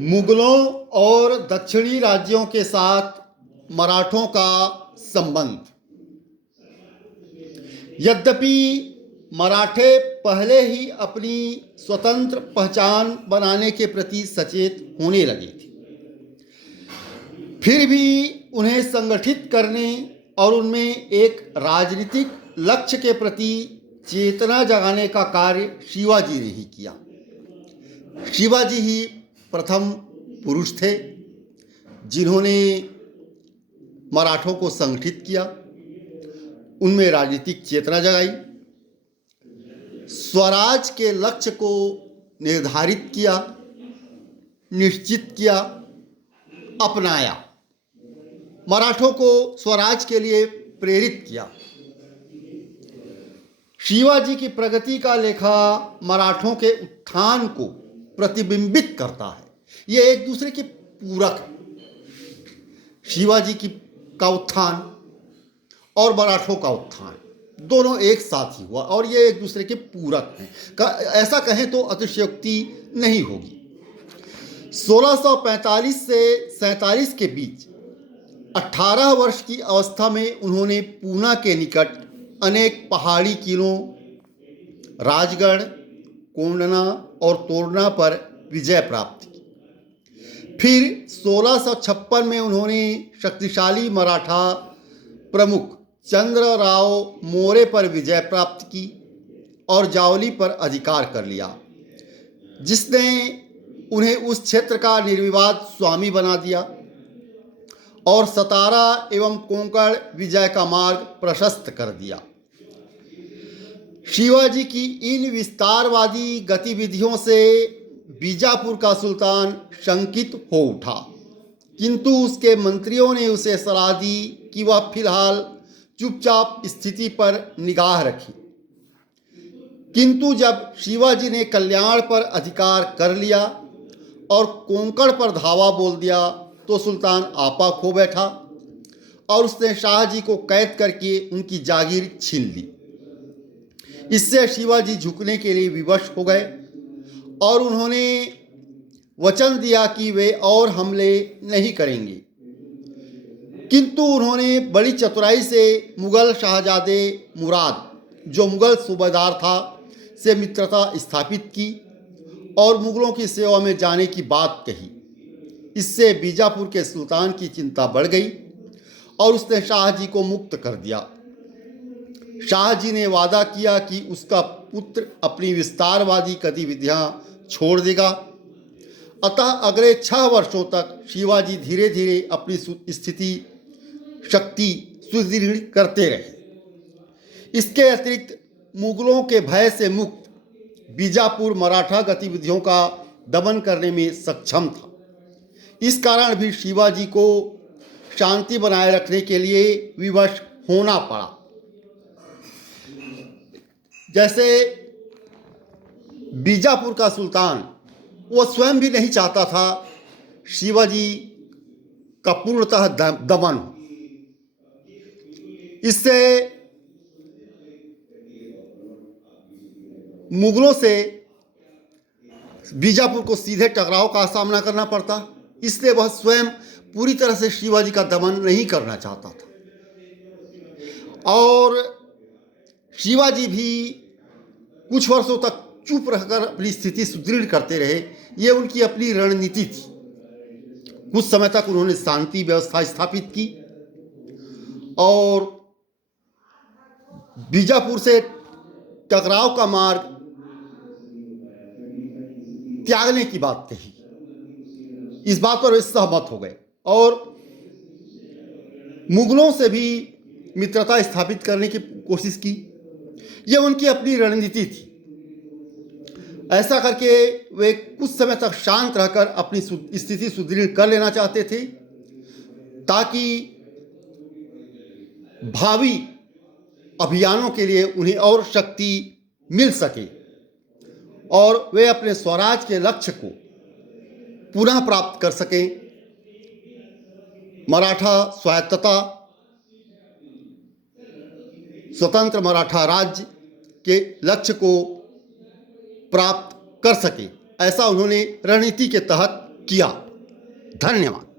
मुगलों और दक्षिणी राज्यों के साथ मराठों का संबंध। यद्यपि मराठे पहले ही अपनी स्वतंत्र पहचान बनाने के प्रति सचेत होने लगे थे, फिर भी उन्हें संगठित करने और उनमें एक राजनीतिक लक्ष्य के प्रति चेतना जगाने का कार्य शिवाजी ने ही किया। शिवाजी ही प्रथम पुरुष थे जिन्होंने मराठों को संगठित किया, उनमें राजनीतिक चेतना जगाई, स्वराज के लक्ष्य को निर्धारित किया, निश्चित किया, अपनाया, मराठों को स्वराज के लिए प्रेरित किया। शिवाजी की प्रगति का लेखा मराठों के उत्थान को प्रतिबिंबित करता है। ये एक दूसरे के पूरक है। शिवाजी का उत्थान और मराठों का उत्थान दोनों एक साथ ही हुआ और ये एक दूसरे के पूरक हैं। ऐसा कहें तो अतिशयोक्ति नहीं होगी। 1645 से 47 के बीच 18 वर्ष की अवस्था में उन्होंने पूना के निकट अनेक पहाड़ी किलों राजगढ़, कोंडना और तोरना पर विजय प्राप्त की। फिर 1656 में उन्होंने शक्तिशाली मराठा प्रमुख चंद्रराव मोरे पर विजय प्राप्त की और जावली पर अधिकार कर लिया, जिसने उन्हें उस क्षेत्र का निर्विवाद स्वामी बना दिया और सतारा एवं कोंकण विजय का मार्ग प्रशस्त कर दिया। शिवाजी की इन विस्तारवादी गतिविधियों से बीजापुर का सुल्तान शंकित हो उठा, किंतु उसके मंत्रियों ने उसे सलाह दी कि वह फिलहाल चुपचाप स्थिति पर निगाह रखे। किंतु जब शिवाजी ने कल्याण पर अधिकार कर लिया और कोंकण पर धावा बोल दिया तो सुल्तान आपा खो बैठा और उसने शाहजी को कैद करके उनकी जागीर छीन ली। इससे शिवाजी झुकने के लिए विवश हो गए और उन्होंने वचन दिया कि वे और हमले नहीं करेंगे। किंतु उन्होंने बड़ी चतुराई से मुगल शाहजादे मुराद, जो मुगल सूबेदार था, से मित्रता स्थापित की और मुगलों की सेवा में जाने की बात कही। इससे बीजापुर के सुल्तान की चिंता बढ़ गई और उसने शाहजी को मुक्त कर दिया। शाहजी ने वादा किया कि उसका पुत्र अपनी विस्तारवादी गतिविधियां छोड़ देगा। अतः अगले 6 वर्षों तक शिवाजी धीरे धीरे अपनी स्थिति शक्ति सुदृढ़ करते रहे। इसके अतिरिक्त मुगलों के भय से मुक्त बीजापुर मराठा गतिविधियों का दमन करने में सक्षम था। इस कारण भी शिवाजी को शांति बनाए रखने के लिए विवश होना पड़ा। जैसे बीजापुर का सुल्तान, वो स्वयं भी नहीं चाहता था शिवाजी का पूर्णतः दमन हो। इससे मुगलों से बीजापुर को सीधे टकराव का सामना करना पड़ता, इसलिए वह स्वयं पूरी तरह से शिवाजी का दमन नहीं करना चाहता था। और शिवाजी भी कुछ वर्षों तक चुप रहकर अपनी स्थिति सुदृढ़ करते रहे। ये उनकी अपनी रणनीति थी। कुछ समय तक उन्होंने शांति व्यवस्था स्थापित की और बीजापुर से टकराव का मार्ग त्यागने की बात कही। इस बात पर वे सहमत हो गए और मुगलों से भी मित्रता स्थापित करने की कोशिश की। यह उनकी अपनी रणनीति थी। ऐसा करके वे कुछ समय तक शांत रहकर अपनी स्थिति सुदृढ़ कर लेना चाहते थे, ताकि भावी अभियानों के लिए उन्हें और शक्ति मिल सके और वे अपने स्वराज के लक्ष्य को पुनः प्राप्त कर सकें। मराठा स्वायत्तता, स्वतंत्र मराठा राज्य के लक्ष्य को प्राप्त कर सके, ऐसा उन्होंने रणनीति के तहत किया। धन्यवाद।